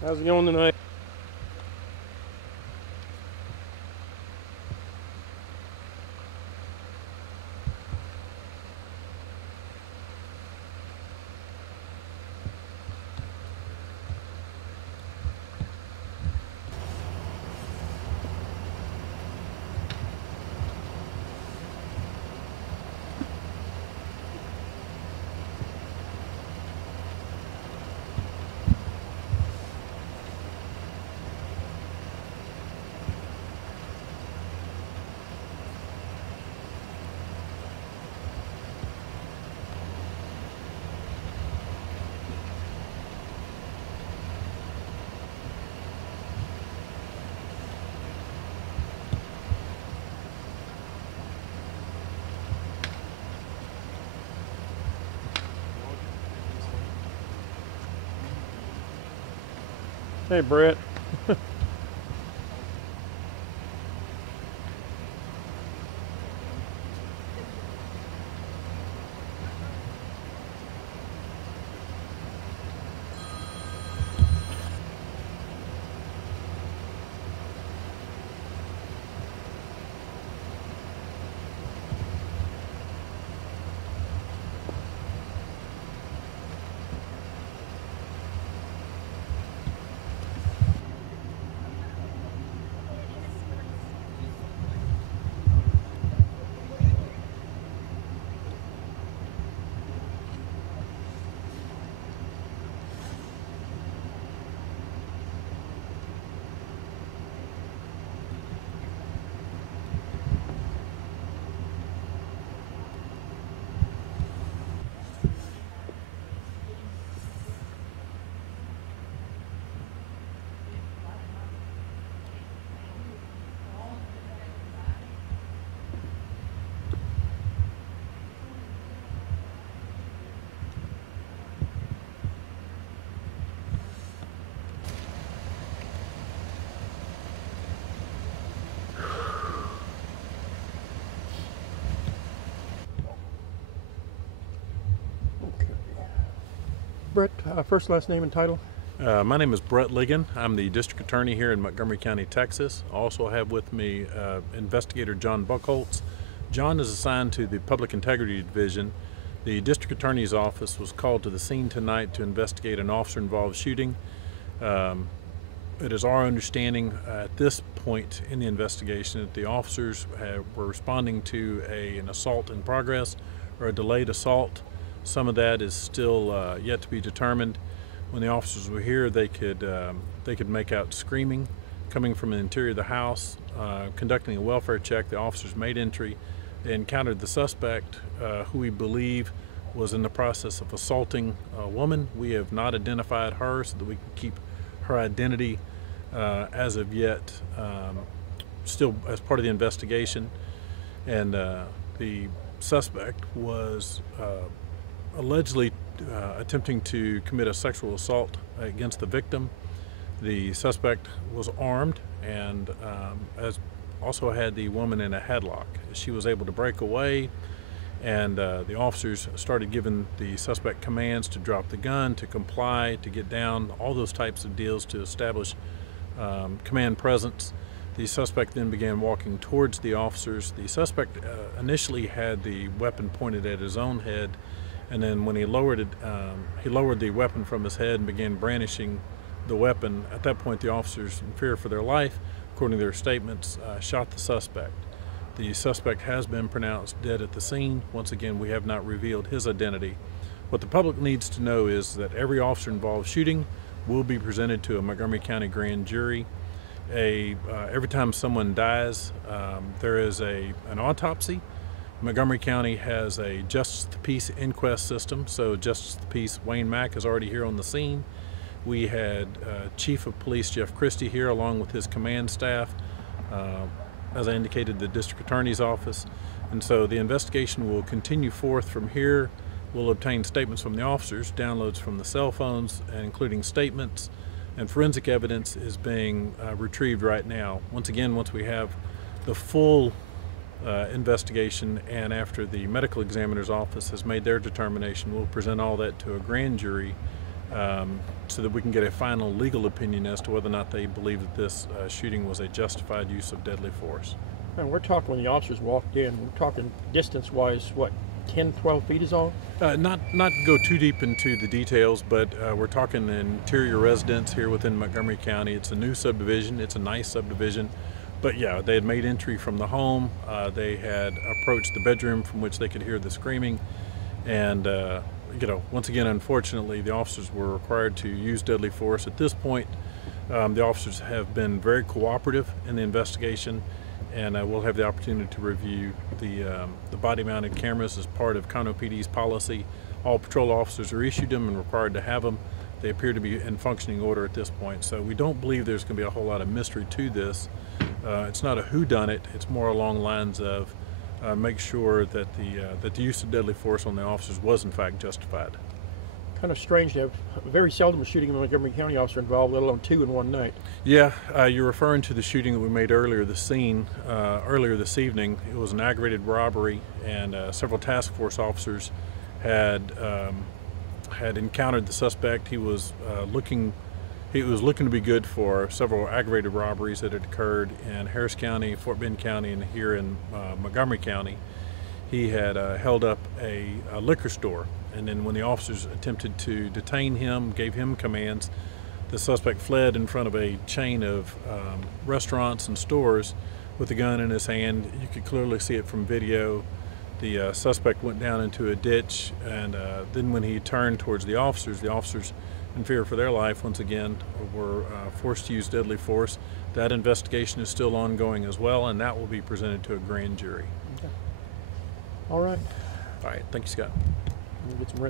How's it going tonight? Hey, Brett. Brett, first, last name, and title? My name is Brett Ligon. I'm the district attorney here in Montgomery County, Texas. I also have with me investigator John Buckholtz. John is assigned to the Public Integrity Division. The district attorney's office was called to the scene tonight to investigate an officer-involved shooting. It is our understanding at this point in the investigation that the officers were responding to an assault in progress or a delayed assault. Some of that is still yet to be determined. When the officers were here, they could make out screaming coming from the interior of the house. Conducting a welfare check, the officers made entry. They encountered the suspect, who we believe was in the process of assaulting a woman. We have not identified her so that we can keep her identity as of yet still as part of the investigation. And the suspect was allegedly attempting to commit a sexual assault against the victim. The suspect was armed and also had the woman in a headlock. She was able to break away, and the officers started giving the suspect commands to drop the gun, to comply, to get down, all those types of deals to establish command presence. The suspect then began walking towards the officers. The suspect initially had the weapon pointed at his own head, and then when he lowered it, he lowered the weapon from his head and began brandishing the weapon. At that point, the officers, in fear for their life, according to their statements, shot the suspect. The suspect has been pronounced dead at the scene. Once again, we have not revealed his identity. What the public needs to know is that every officer-involved shooting will be presented to a Montgomery County grand jury. Every time someone dies, there is an autopsy. Montgomery County has a Justice of the Peace inquest system, so Justice of the Peace Wayne Mack is already here on the scene. We had Chief of Police Jeff Christie here along with his command staff, as I indicated, the District Attorney's Office. And so the investigation will continue forth from here. We'll obtain statements from the officers, downloads from the cell phones, including statements, and forensic evidence is being retrieved right now. Once again, once we have the full investigation and after the medical examiner's office has made their determination, we'll present all that to a grand jury so that we can get a final legal opinion as to whether or not they believe that this shooting was a justified use of deadly force. And we're talking when the officers walked in, we're talking distance-wise, what, 10, 12 feet is all? Not go too deep into the details, but we're talking interior residence here within Montgomery County. It's a new subdivision. It's a nice subdivision. But yeah, they had made entry from the home. They had approached the bedroom from which they could hear the screaming. And, you know, once again, unfortunately, the officers were required to use deadly force. At this point, the officers have been very cooperative in the investigation, and we'll have the opportunity to review the body-mounted cameras as part of Conroe PD's policy. All patrol officers are issued them and required to have them. They appear to be in functioning order at this point, so we don't believe there's going to be a whole lot of mystery to this. It's not a whodunit. It's more along lines of make sure that the use of deadly force on the officers was in fact justified. Kind of strange to have very seldom a shooting of a Montgomery County officer involved, let alone two in one night. Yeah, you're referring to the shooting that we made earlier this evening. It was an aggravated robbery, and several task force officers had encountered the suspect. He was looking to be good for several aggravated robberies that had occurred in Harris County, Fort Bend County, and here in Montgomery County. He had held up a liquor store, and then when the officers attempted to detain him, gave him commands, the suspect fled in front of a chain of restaurants and stores with a gun in his hand. You could clearly see it from video. The suspect went down into a ditch, and then when he turned towards the officers, in fear for their life, once again, were forced to use deadly force. That investigation is still ongoing as well, and that will be presented to a grand jury. Okay. All right. All right, thank you, Scott. We'll get some